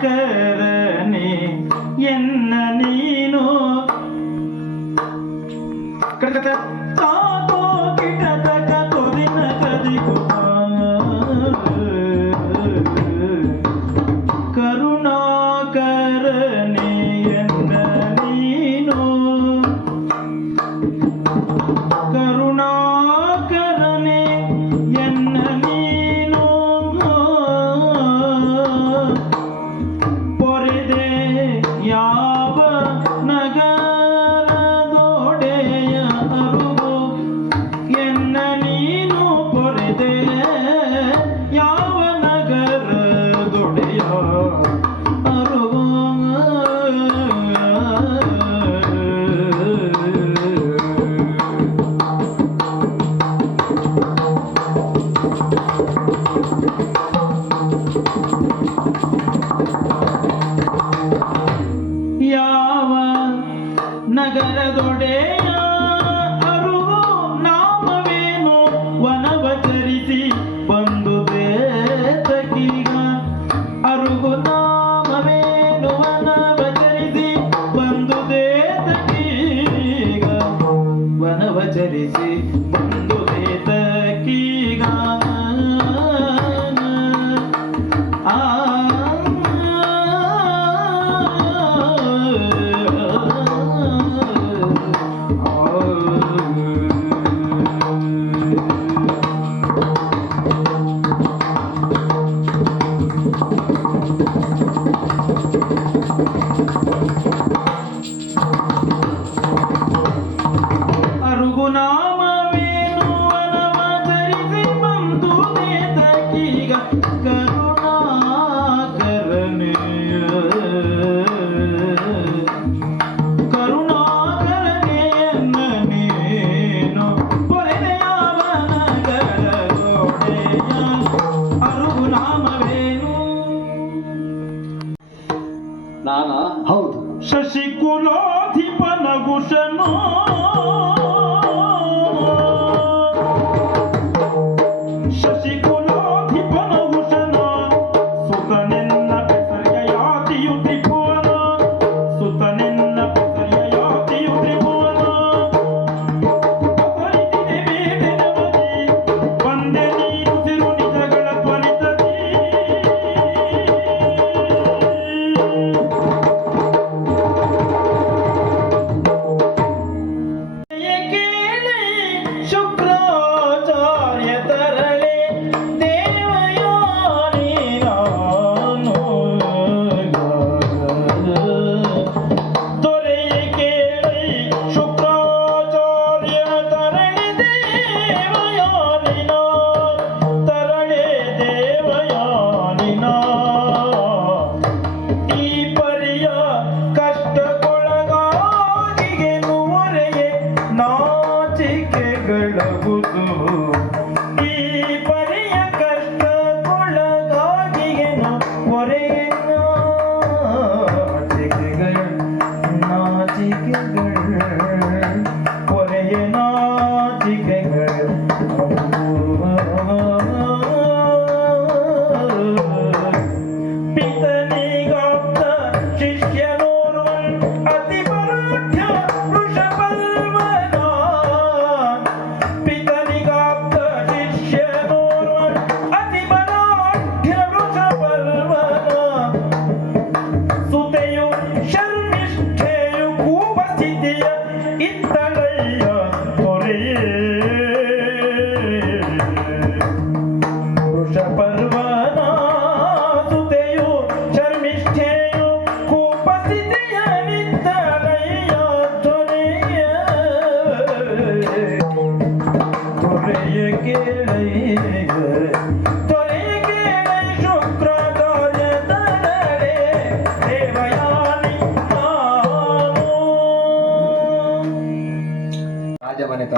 கருணாகரனே என்ன நீனோ? கிட்ட தக்க தொதின கதி குமார் നഗരതൊടേ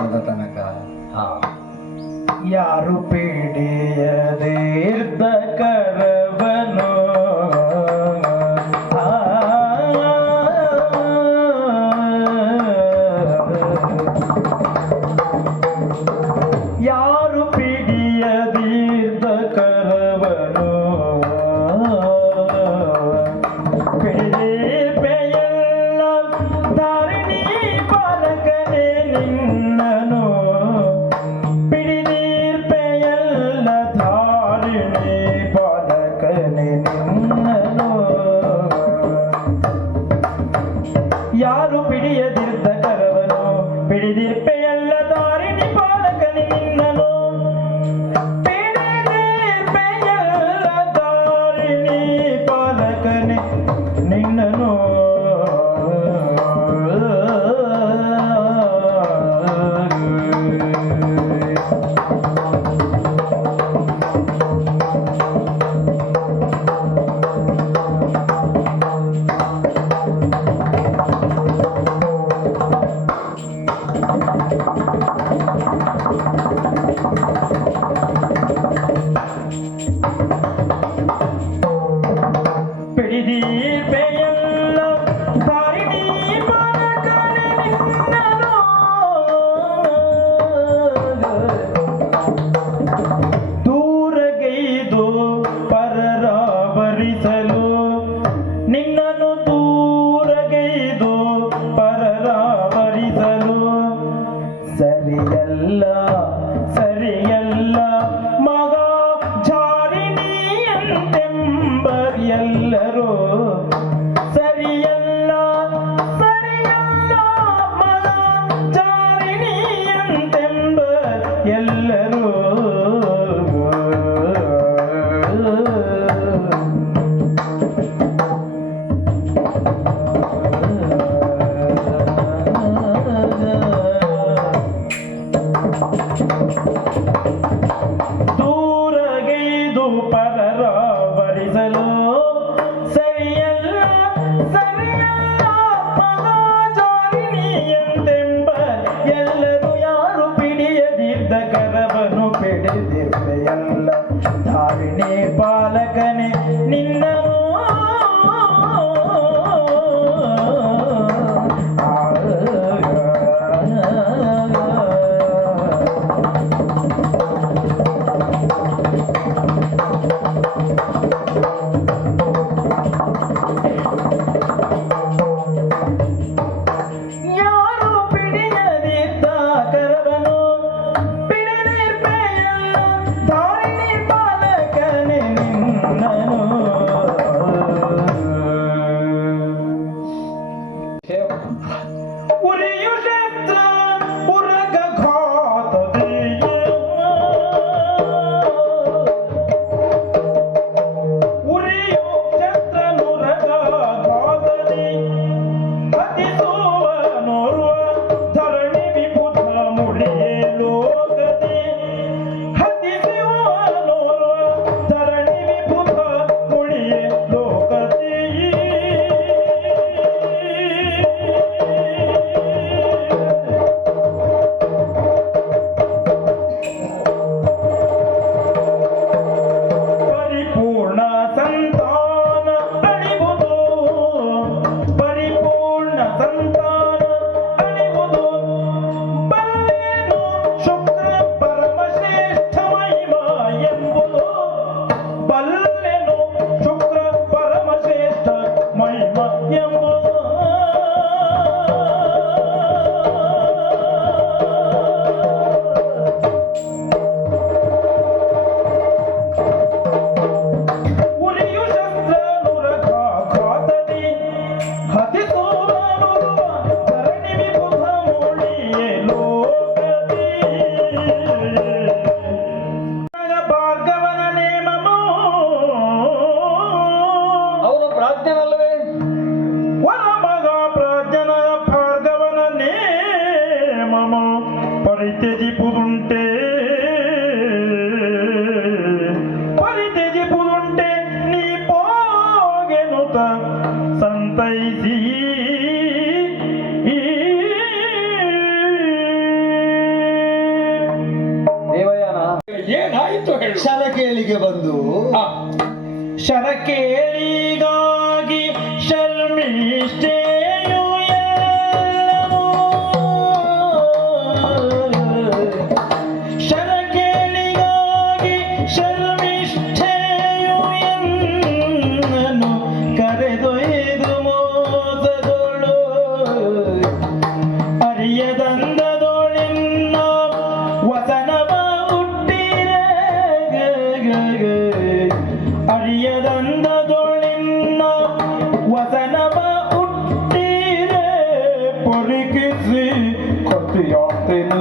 ಕಾಲದ ತನಕ. ಯಾರು ಪೀಡಿಯದೇ ಕರವ ತಾರಿಣೆ ಬಾಲಕನೇ ನಿನ್ನ ಪ್ರಾಜ್ಞನಲ್ಲವೇ ವರ ಮಗ ಪ್ರಾಜ್ಞನ ಭಾರ್ಗವನ ನೇಮ ಪರಿತ್ಯಜಿಪುದುಂಟೆ. ಪರಿತ್ಯಜಿಪುದುಂಟೆ ನೀ ಪೋಗೆನುತ ಸಂತೈಸಿ. ಏನಾಯಿತು ಹೇಳು? ಶರಕೇಳಿಗೆ ಬಂದು ಶರಕೇ is dead. Jahrzehnte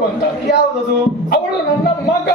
ಇರುವಂತದ್ದು ಯಾವ್ದದು? ಅವಳು ನನ್ನ ಮಗ